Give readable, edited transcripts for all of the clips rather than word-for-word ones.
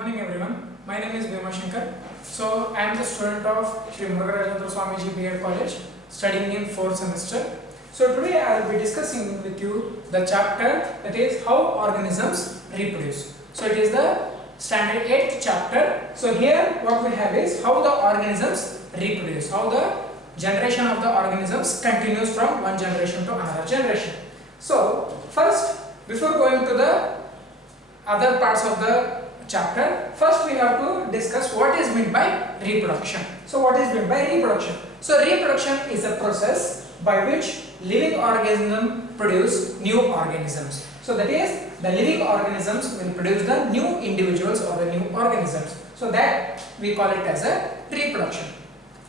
morning everyone. My name is Bhimashankar. So I am the student of Sri Swamiji B.Ed College, studying in 4th semester. So today I will be discussing with you the chapter that is how organisms reproduce. So it is the standard 8th chapter. So here what we have is how the organisms reproduce, how the generation of the organisms continues from one generation to another generation. So first, before going to the other parts of the chapter, first we have to discuss what is meant by reproduction. So what is meant by reproduction? So reproduction is a process by which living organisms produce new organisms. So that is, the living organisms will produce the new individuals or the new organisms. So that we call it as a reproduction.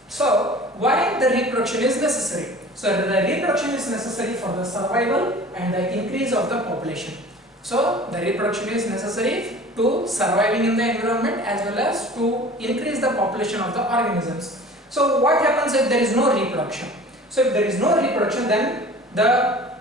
So why the reproduction is necessary? So the reproduction is necessary for the survival and the increase of the population. So the reproduction is necessary to surviving in the environment as well as to increase the population of the organisms. So what happens if there is no reproduction? So if there is no reproduction, then the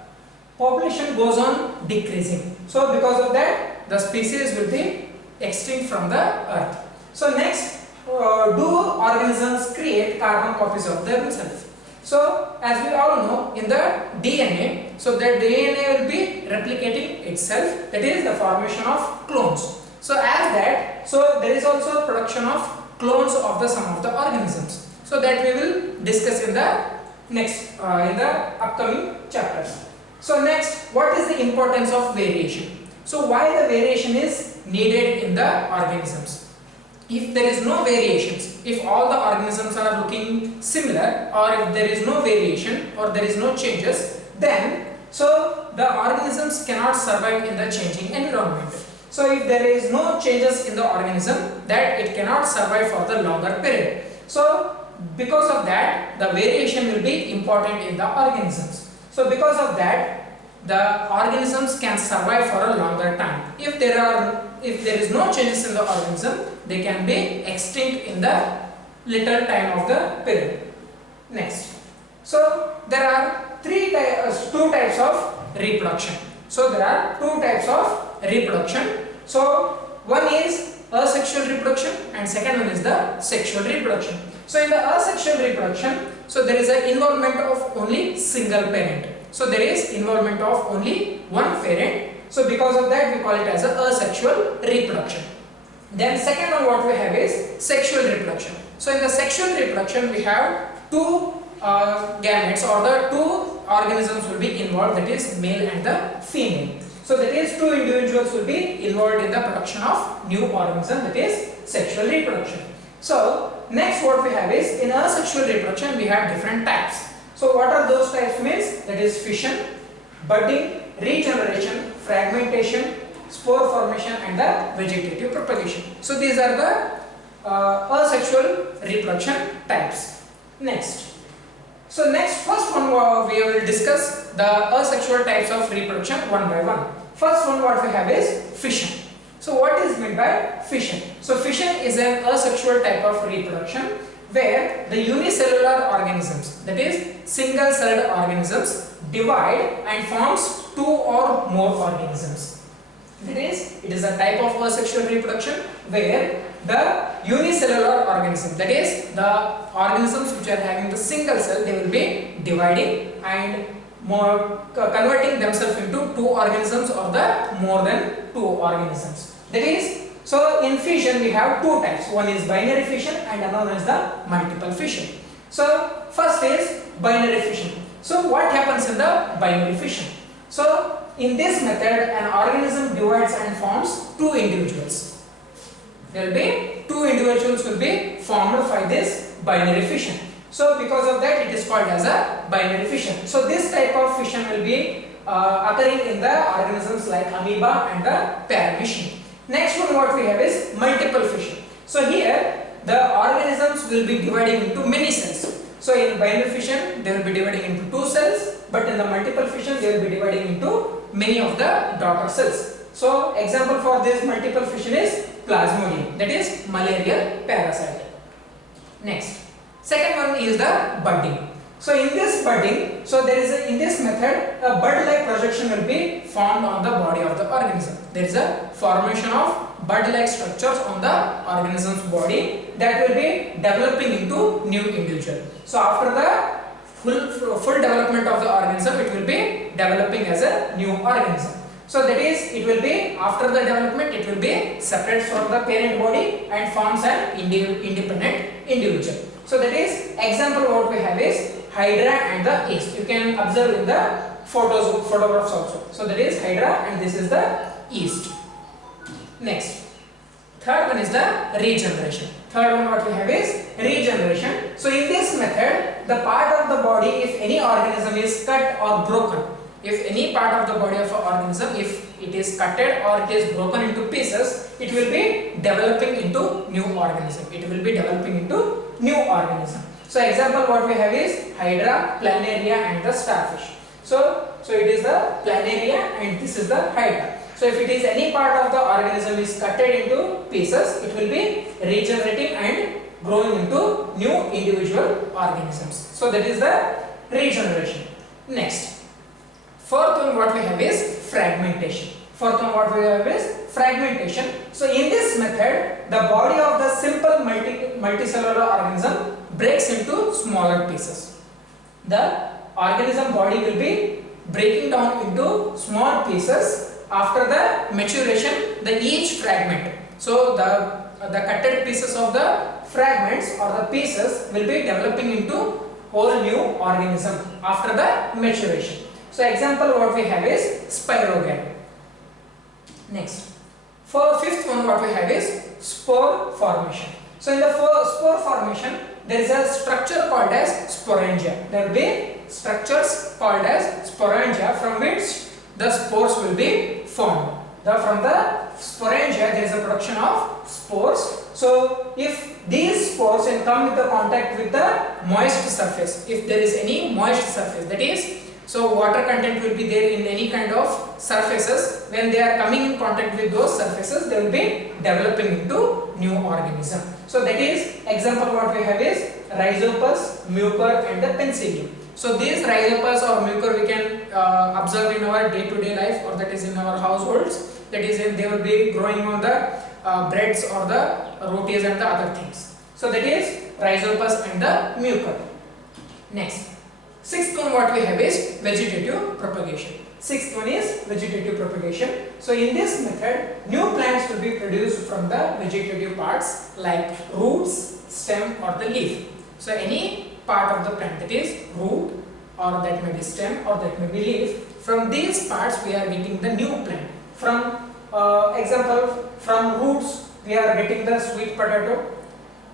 population goes on decreasing. So because of that, the species will be extinct from the earth. So next, do organisms create carbon copies of themselves? So as we all know, in the DNA, so the DNA will be replicating itself, that is the formation of clones. So as that, so there is also production of clones of the some of the organisms. So that we will discuss in the next, in the upcoming chapters. So next, what is the importance of variation? So why the variation is needed in the organisms? If there is no variations, if all the organisms are looking similar, or if there is no variation or there is no changes, then so the organisms cannot survive in the changing environment. So if there is no changes in the organism, that it cannot survive for the longer period. So because of that, the variation will be important in the organisms. So because of that, the organisms can survive for a longer time. If there is no changes in the organism, they can be extinct in the little time of the period. Next, so there are two types of reproduction. So there are two types of reproduction. So one is asexual reproduction and second one is the sexual reproduction. So in the asexual reproduction, so there is an involvement of only single parent. So there is involvement of only one parent. So because of that, we call it as a asexual reproduction. Then second one what we have is sexual reproduction. So in the sexual reproduction, we have two gametes or the two organisms will be involved, that is male and the female. So that is two individuals will be involved in the production of new organism, that is sexual reproduction. So next what we have is in asexual reproduction we have different types. So what are those types means? That is fission, budding, regeneration, fragmentation, spore formation and the vegetative propagation. So these are the asexual reproduction types. Next. So next, first one we will discuss the asexual types of reproduction one by one. First one what we have is fission. So what is meant by fission? So fission is an asexual type of reproduction where the unicellular organisms, that is single celled organisms, divide and forms two or more organisms. That is, it is a type of asexual reproduction where the unicellular organism, that is the organisms which are having the single cell, they will be dividing and converting themselves into two organisms or the more than two organisms. That is, so in fission we have two types. One is binary fission and another is the multiple fission. So first is binary fission. So what happens in the binary fission? So in this method, an organism divides and forms two individuals. There will be two individuals will be formed by this binary fission. So because of that, it is called as a binary fission. So this type of fission will be occurring in the organisms like amoeba and the paramecium. Next one what we have is multiple fission. So here the organisms will be dividing into many cells. So in binary fission they will be dividing into two cells, but in the multiple fission they will be dividing into many of the daughter cells. So example for this multiple fission is Plasmodium, that is malarial parasite. Next, second one is the budding. So in this budding, so there is in this method a bud-like projection will be formed on the body of the organism. There is a formation of bud-like structures on the organism's body that will be developing into new individual. So after the full development of the organism, it will be developing as a new organism. So that is, it will be after the development, it will be separate from the parent body and forms an independent individual. So that is example what we have is Hydra and the yeast. You can observe in the photographs also. So that is Hydra and this is the yeast. Next, third one is the regeneration. Third one what we have is regeneration. So in this method, the part of the body, if any organism is cut or broken, if any part of the body of an organism, if it is cutted or it is broken into pieces, it will be developing into new organism. It will be developing into new organism. So example what we have is Hydra, Planaria and the starfish. So it is the Planaria and this is the Hydra. So if it is any part of the organism is cutted into pieces, it will be regenerating and growing into new individual organisms. So that is the regeneration. Next, fourth one what we have is fragmentation. Fourth one what we have is fragmentation. So in this method, the body of the simple multicellular organism breaks into smaller pieces. The organism body will be breaking down into small pieces after the maturation, the each fragment. So the cutted pieces of the fragments or the pieces will be developing into whole new organism after the maturation. So example what we have is spirogam. Next, for fifth one what we have is spore formation. So in the spore formation, there is a structure called as sporangia. There will be structures called as sporangia from which the spores will be formed. From the sporangia there is a production of spores. So if these spores come with the contact with the moist surface, if there is any moist surface, that is, so water content will be there in any kind of surfaces, when they are coming in contact with those surfaces, they will be developing into new organism. So that is example what we have is Rhizopus, Mucor and the Penicillium. So these Rhizopus or Mucor we can observe in our day-to-day life, or that is in our households. That is, they will be growing on the breads or the rotis and the other things. So that is Rhizopus and the Mucor. Next, sixth one what we have is vegetative propagation. Sixth one is vegetative propagation. So in this method, new plants will be produced from the vegetative parts like roots, stem or the leaf. So any part of the plant, that is root or that may be stem or that may be leaf, from these parts we are getting the new plant. From example, from roots we are getting the sweet potato.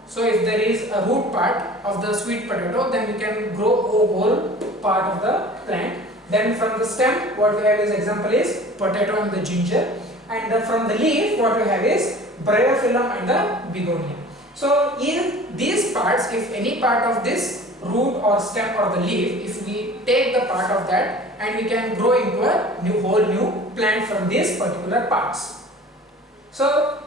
So if there is a root part of the sweet potato, then we can grow a whole part of the plant. Then from the stem what we have is example is potato and the ginger, and from the leaf what we have is bryophyllum and the begonia. So in these parts, if any part of this root or stem or the leaf, if we take the part of that and we can grow into a whole new plant from these particular parts. So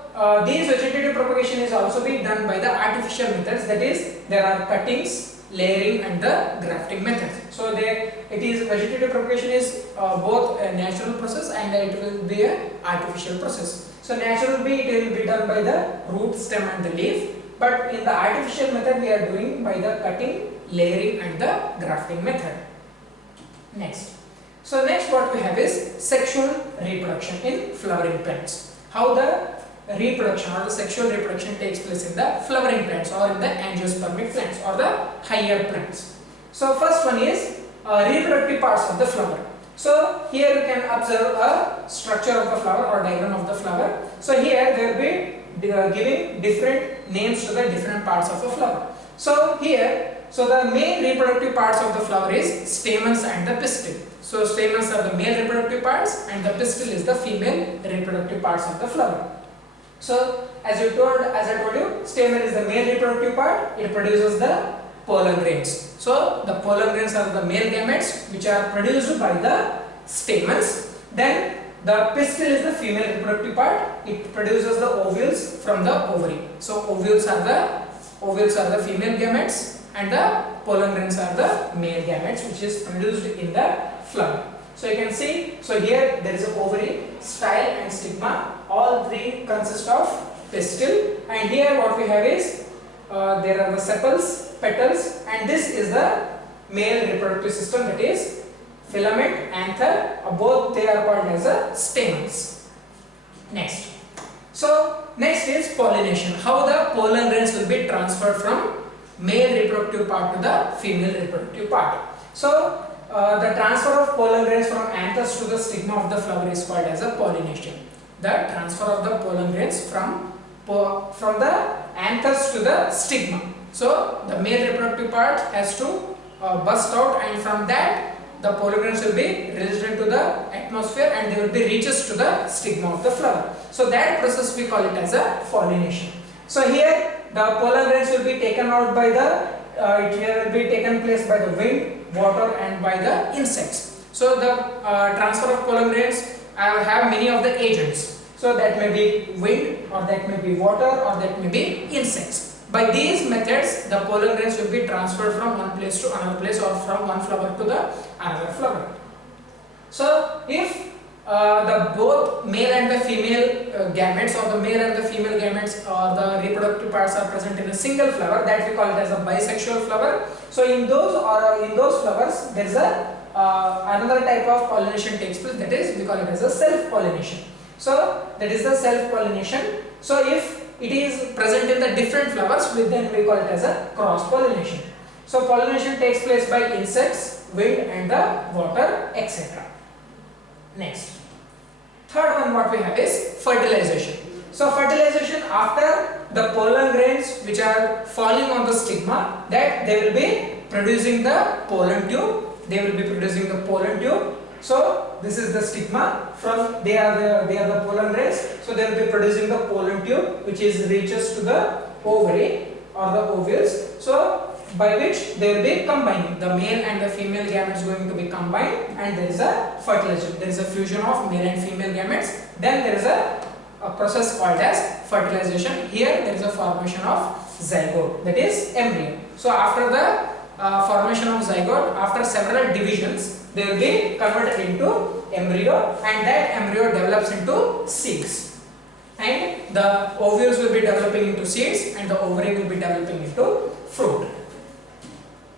these vegetative propagation is also being done by the artificial methods, that is there are cuttings, layering and the grafting methods. So vegetative propagation is both a natural process and it will be an artificial process. So natural will be, it will be done by the root, stem and the leaf, but in the artificial method we are doing by the cutting, layering and the grafting method. Next, so next what we have is sexual reproduction in flowering plants. How the reproduction or the sexual reproduction takes place in the flowering plants or in the angiospermic plants or the higher plants. So first one is reproductive parts of the flower. So here you can observe a structure of the flower or diagram of the flower. So here they will be giving different names to the different parts of a flower. So here, so the main reproductive parts of the flower is stamens and the pistil. So stamens are the male reproductive parts and the pistil is the female reproductive parts of the flower. So as I told you, stamen is the male reproductive part. It produces the pollen grains. So the pollen grains are the male gametes which are produced by the stamens. Then the pistil is the female reproductive part. It produces the ovules from the ovary. So ovules are the female gametes and the pollen grains are the male gametes which is produced in the flower. So you can see, so here there is an ovary, style and stigma. all three consist of pistil, and here what we have is there are the sepals, petals, and this is the male reproductive system, that is filament, anther, both they are called as stamens. Next. So next is pollination. How the pollen grains will be transferred from male reproductive part to the female reproductive part. So the transfer of pollen grains from anthers to the stigma of the flower is called as a pollination. The transfer of the pollen grains from the anthers to the stigma. So the male reproductive part has to burst out, and from that the pollen grains will be released into the atmosphere and they will be reaches to the stigma of the flower. So that process we call it as a pollination. So here the pollen grains will be taken out by the it will be taken place by the wind, water, and by the insects. So the transfer of pollen grains have many of the agents. So that may be wind, or that may be water, or that may be insects. By these methods, the pollen grains will be transferred from one place to another place, or from one flower to the another flower. So if the both male and the female gametes, or the male and the female gametes, or the reproductive parts are present in a single flower, that we call it as a bisexual flower. So in those flowers, there is a another type of pollination takes place, that is we call it as a self-pollination. So that is the self-pollination. So if it is present in the different flowers, then we call it as a cross-pollination. So pollination takes place by insects, wind, and the water, etc. Next. Third one what we have is fertilization. So fertilization, after the pollen grains which are falling on the stigma, that they will be producing the pollen tube. They will be producing the pollen tube. So this is the stigma, from they are the pollen grains. So they will be producing the pollen tube, which is reaches to the ovary or the ovules. So by which they will be combining, the male and the female gametes going to be combined, and there is a fertilization. There is a fusion of male and female gametes. Then there is a process called as fertilization. Here there is a formation of zygote, that is embryo. So after the formation of zygote, after several divisions, they will be converted into embryo, and that embryo develops into seeds, and the ovules will be developing into seeds, and the ovary will be developing into fruit.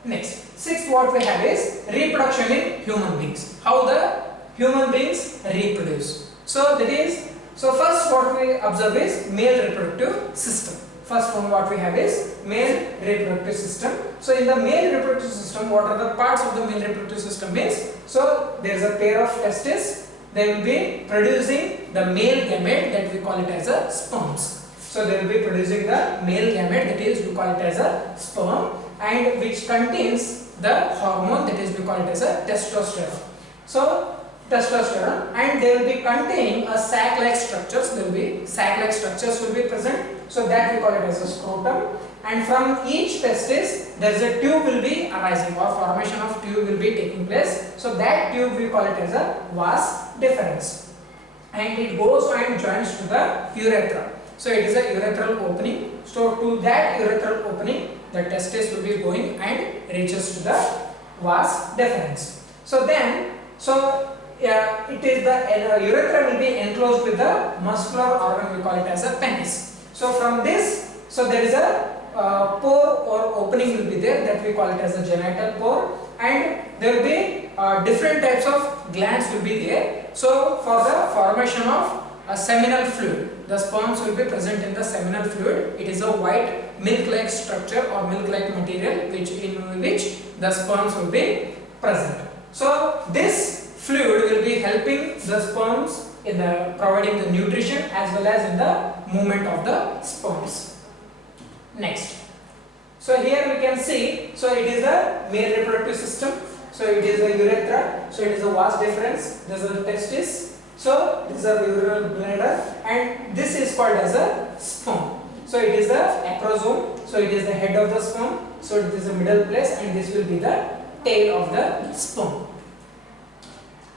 Next, sixth what we have is reproduction in human beings. How the human beings reproduce. So that is, so first what we observe is male reproductive system. First one what we have is male reproductive system. So in the male reproductive system, what are the parts of the male reproductive system is, so there is a pair of testes. They will be producing the male gamete, that we call it as a sperms. So they will be producing the male gamete, that is we call it as a sperm, and which contains the hormone, that is we call it as a testosterone. So testosterone, and they will be containing a sac-like structures. There will be sac-like structures will be present. So that we call it as a scrotum, and from each testis there is a tube will be arising, or formation of tube will be taking place. So that tube we call it as a vas deferens, and it goes and joins to the urethra. So it is a urethral opening. So to that urethral opening, the testis will be going and reaches to the vas deferens. So then, it is the urethra will be enclosed with the muscular organ, we call it as a penis. So from this, so there is a pore or opening will be there, that we call it as a genital pore, and there will be different types of glands will be there. So for the formation of a seminal fluid, the sperms will be present in the seminal fluid. It is a white milk-like structure or milk-like material in which the sperms will be present. So this fluid will be helping the sperms in the providing the nutrition as well as in the movement of the sperms. Next, so here we can see, so it is the male reproductive system. So it is the urethra. So it is a vas deferens. This is the testis. So this is a urinary bladder, and this is called as a sperm. So it is the acrosome. So it is the head of the sperm. So it is the middle place, and this will be the tail of the sperm.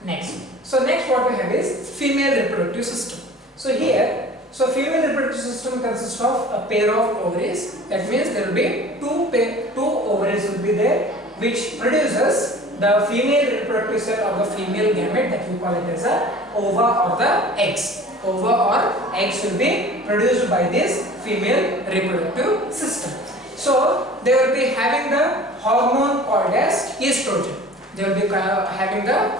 Next. So next what we have is female reproductive system. So here, so female reproductive system consists of a pair of ovaries. That means there will be two ovaries will be there, which produces the female reproductive cell or the female gamete, that we call it as a ova or the eggs. ova or eggs will be produced by this female reproductive system. So they will be having the hormone called as estrogen. They will be having the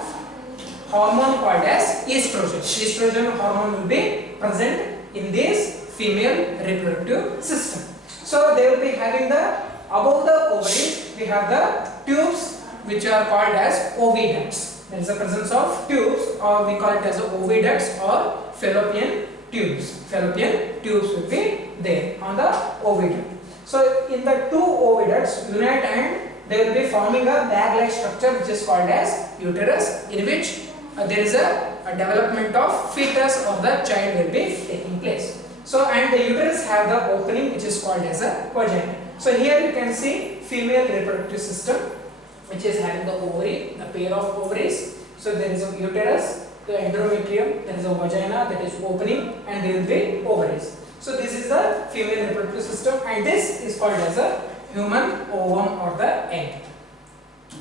hormone called as estrogen. Estrogen hormone will be present in this female reproductive system. So they will be having the above the ovaries we have the tubes which are called as oviducts. There is a presence of tubes, or we call it as oviducts or fallopian tubes. Fallopian tubes will be there on the oviduct. So in the two oviducts unite and they will be forming a bag-like structure which is called as uterus, in which there is a development of fetus or the child will be taking place. So and the uterus have the opening which is called as a vagina. So here you can see female reproductive system which is having the ovary, the pair of ovaries. So there is a uterus, the endometrium, there is a vagina that is opening, and there will be ovaries. So this is the female reproductive system, and this is called as a human ovum or the egg.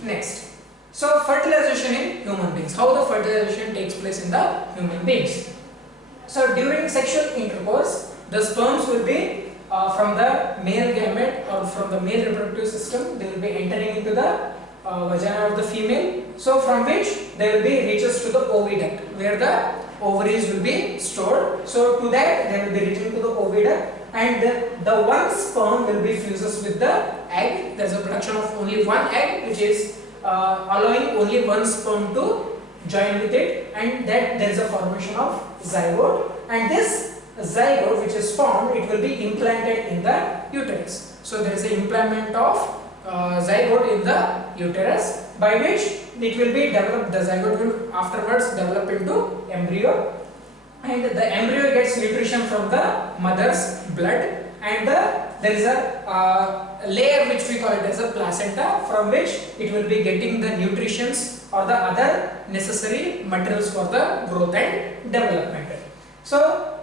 Next, so fertilization in human beings. How the fertilization takes place in the human beings? So during sexual intercourse, the sperms will be from the male gamete or from the male reproductive system. They will be entering into the vagina of the female. So from which there will be reaches to the oviduct where the ovaries will be stored. So to that they will be reaching to the oviduct, and the one sperm will be fuses with the egg. There is a production of only one egg which is allowing only one sperm to join with it, and that there is a formation of zygote, and this zygote which is formed, it will be implanted in the uterus. So there is an implant of zygote in the uterus by which it will be developed. The zygote will afterwards develop into embryo, and the embryo gets nutrition from the mother's blood, and there is a layer which we call it as a placenta, from which it will be getting the nutritions or the other necessary materials for the growth and development. So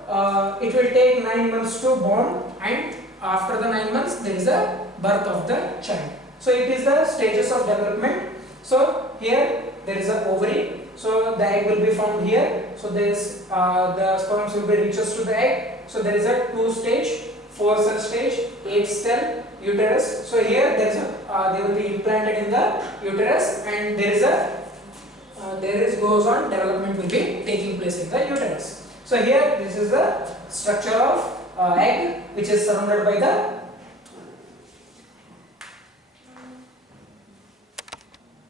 it will take 9 months to born, and after the 9 months there is a birth of the child. So it is the stages of development. So here there is a ovary, so the egg will be formed here. So there is the sperms will be reaches to the egg. So there is a 2-stage, 4-cell stage, 8-cell uterus. So here there is a they will be implanted in the uterus, and there is a goes on development will be taking place in the uterus. So here this is the structure of egg which is surrounded by the